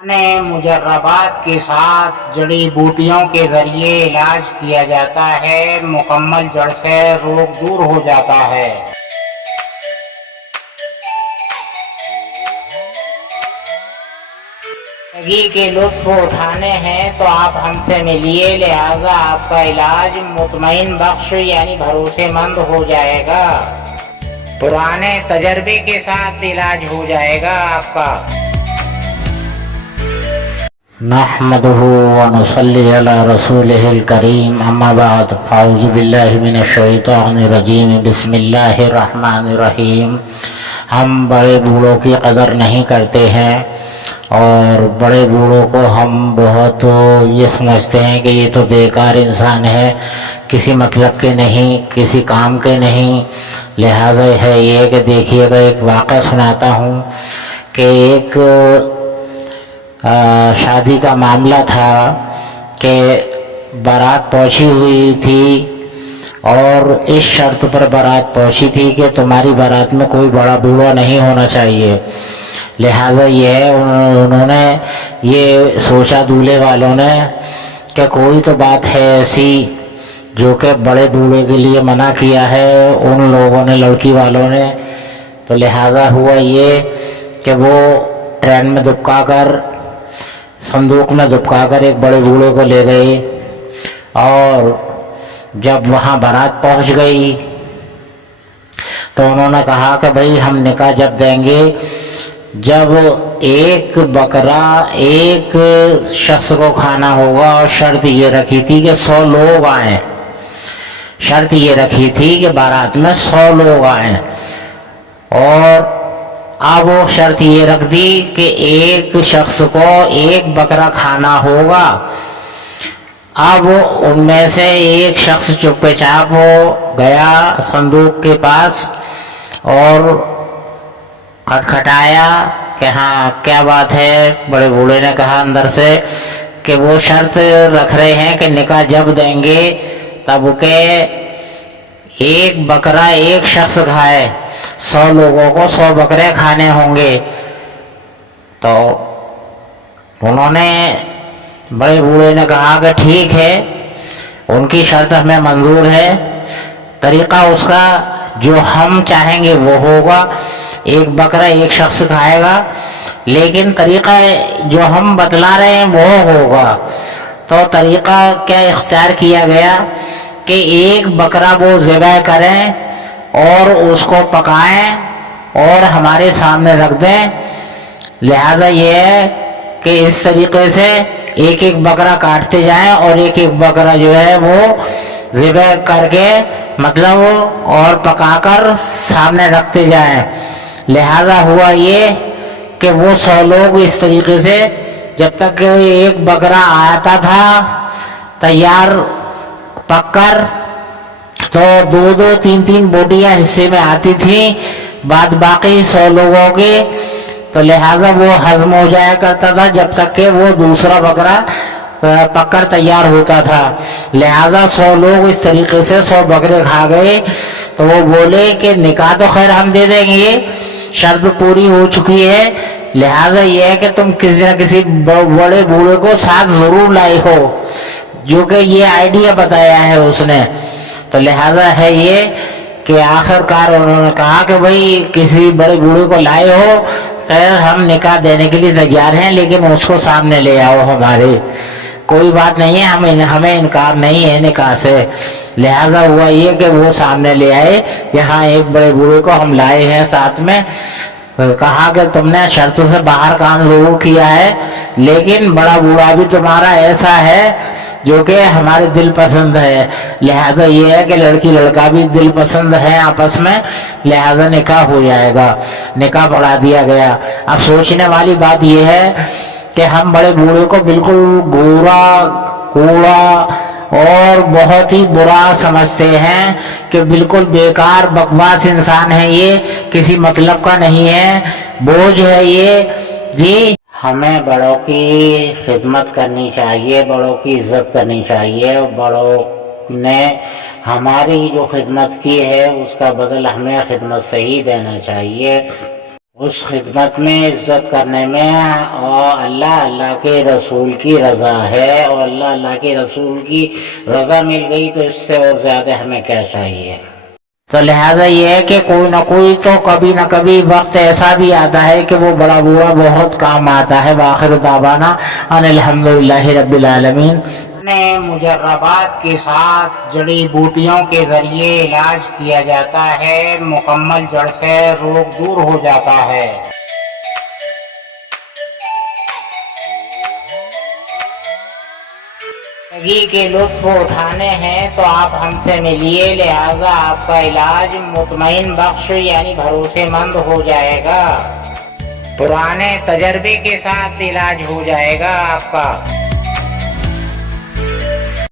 مجربات کے ساتھ جڑی بوٹیوں کے ذریعے علاج کیا جاتا ہے، مکمل جڑ سے روگ دور ہو جاتا ہے۔ زندگی کے لطف اٹھانے ہیں تو آپ ہم سے ملیے، لہذا آپ کا علاج مطمئن بخش یعنی بھروسے مند ہو جائے گا، پرانے تجربے کے ساتھ علاج ہو جائے گا آپ کا۔ نحمده ونصلي على رسوله الكريم، اما بعد فاعوذ باللہ من الشیطان الرجیم، بسم اللہ الرحمن الرحیم۔ ہم بڑے بوڑھوں کی قدر نہیں کرتے ہیں اور بڑے بوڑھوں کو ہم بہت یہ سمجھتے ہیں کہ یہ تو بیکار انسان ہے، کسی مطلب کے نہیں، کسی کام کے نہیں۔ لہذا ہے یہ کہ دیکھیے گا، ایک واقعہ سناتا ہوں کہ ایک شادی کا معاملہ تھا کہ بارات پہنچی ہوئی تھی اور اس شرط پر بارات پہنچی تھی کہ تمہاری بارات میں کوئی بڑا بوڑھا نہیں ہونا چاہیے۔ لہذا یہ انہوں نے یہ سوچا دولہے والوں نے کہ کوئی تو بات ہے ایسی جو کہ بڑے بوڑھے کے لیے منع کیا ہے ان لوگوں نے، لڑکی والوں نے۔ تو لہذا ہوا یہ کہ وہ ٹرین میں دبکا کر، صندوق میں دبکا کر ایک بڑے بوڑھے کو لے گئی، اور جب وہاں بارات پہنچ گئی تو انہوں نے کہا کہ بھئی ہم نکاح جب دیں گے جب ایک بکرا ایک شخص کو کھانا ہوگا، اور شرط یہ رکھی تھی کہ 100 لوگ آئیں، شرط یہ رکھی تھی کہ بارات میں 100 لوگ آئیں، اور اب وہ شرط یہ رکھ دی کہ ایک شخص کو ایک بکرا کھانا ہوگا۔ اب ان میں سے ایک شخص چپے چاپ ہو گیا صندوق کے پاس اور کھٹکھٹایا کہ ہاں کیا بات ہے۔ بڑے بوڑھے نے کہا اندر سے کہ وہ شرط رکھ رہے ہیں کہ نکاح جب دیں گے تب کہ ایک بکرا ایک شخص کھائے، 100 لوگوں کو 100 بکرے کھانے ہوں گے۔ تو انہوں نے، بڑے بوڑھے نے کہا کہ ٹھیک ہے، ان کی شرط ہمیں منظور ہے، طریقہ اس کا جو ہم چاہیں گے وہ ہوگا، ایک بکرا ایک شخص کھائے گا، لیکن طریقہ جو ہم بتلا رہے ہیں وہ ہوگا۔ تو طریقہ کیا اختیار کیا گیا کہ ایک بکرا وہ ذبح کریں اور اس کو پکائیں اور ہمارے سامنے رکھ دیں۔ لہذا یہ ہے کہ اس طریقے سے ایک ایک بکرا کاٹتے جائیں اور ایک ایک بکرا جو ہے وہ ذبح کر کے مطلب اور پکا کر سامنے رکھتے جائیں۔ لہذا ہوا یہ کہ وہ 100 لوگ اس طریقے سے، جب تک ایک بکرا آتا تھا تیار پک کر، تو 2 3 بوٹیاں حصے میں آتی تھیں، بعد باقی 100 لوگوں کے، تو لہذا وہ ہضم ہو جایا کرتا تھا جب تک کہ وہ دوسرا بکرا پک کر تیار ہوتا تھا۔ لہذا 100 لوگ اس طریقے سے 100 بکرے کھا گئے۔ تو وہ بولے کہ نکاح تو خیر ہم دے دیں گے، شرط پوری ہو چکی ہے، لہذا یہ ہے کہ تم کسی نہ کسی بڑے بوڑھے کو ساتھ ضرور لائے ہو، جو کہ یہ آئیڈیا بتایا ہے اس نے۔ تو لہذا ہے یہ کہ آخر کار انہوں نے کہا کہ بھئی کسی بڑے بوڑھے کو لائے ہو، خیر ہم نکاح دینے کے لیے تیار ہیں، لیکن اس کو سامنے لے آؤ ہمارے، کوئی بات نہیں ہے، ہمیں انکار نہیں ہے نکاح سے۔ لہذا ہوا یہ کہ وہ سامنے لے آئے، یہاں ایک بڑے بوڑھے کو ہم لائے ہیں ساتھ میں، کہا کہ تم نے شرطوں سے باہر کام ضرور کیا ہے، لیکن بڑا بوڑھا بھی تمہارا ایسا ہے جو کہ ہمارے دل پسند ہے۔ لہذا یہ ہے کہ لڑکی لڑکا بھی دل پسند ہے آپس میں، لہذا نکاح ہو جائے گا، نکاح پڑھا دیا گیا۔ اب سوچنے والی بات یہ ہے کہ ہم بڑے بوڑھے کو بالکل گورا کوڑا اور بہت ہی برا سمجھتے ہیں کہ بالکل بیکار بکواس انسان ہے، یہ کسی مطلب کا نہیں ہے، بوجھ ہے یہ جی۔ ہمیں بڑوں کی خدمت کرنی چاہیے، بڑوں کی عزت کرنی چاہیے، بڑوں نے ہماری جو خدمت کی ہے اس کا بدل ہمیں خدمت سے ہی دینا چاہیے۔ اس خدمت میں عزت کرنے میں، اور اللہ کے رسول کی رضا ہے، اور اللہ کے رسول کی رضا مل گئی تو اس سے اور زیادہ ہمیں کیا چاہیے؟ تو لہذا یہ ہے کہ کوئی نہ کوئی تو کبھی نہ کبھی وقت ایسا بھی آتا ہے کہ وہ بڑا بوڑھا بہت کام آتا ہے۔ وآخر دعوانا ان الحمدللہ رب العالمین۔ مجربات کے ساتھ جڑی بوٹیوں کے ذریعے علاج کیا جاتا ہے، مکمل جڑ سے روگ دور ہو جاتا ہے۔ زندگی کے لطف اٹھانے ہیں تو آپ ہم سے ملیے، لہذا آپ کا علاج مطمئن بخش یعنی بھروسے مند ہو جائے گا، پرانے تجربے کے ساتھ علاج ہو جائے گا آپ کا۔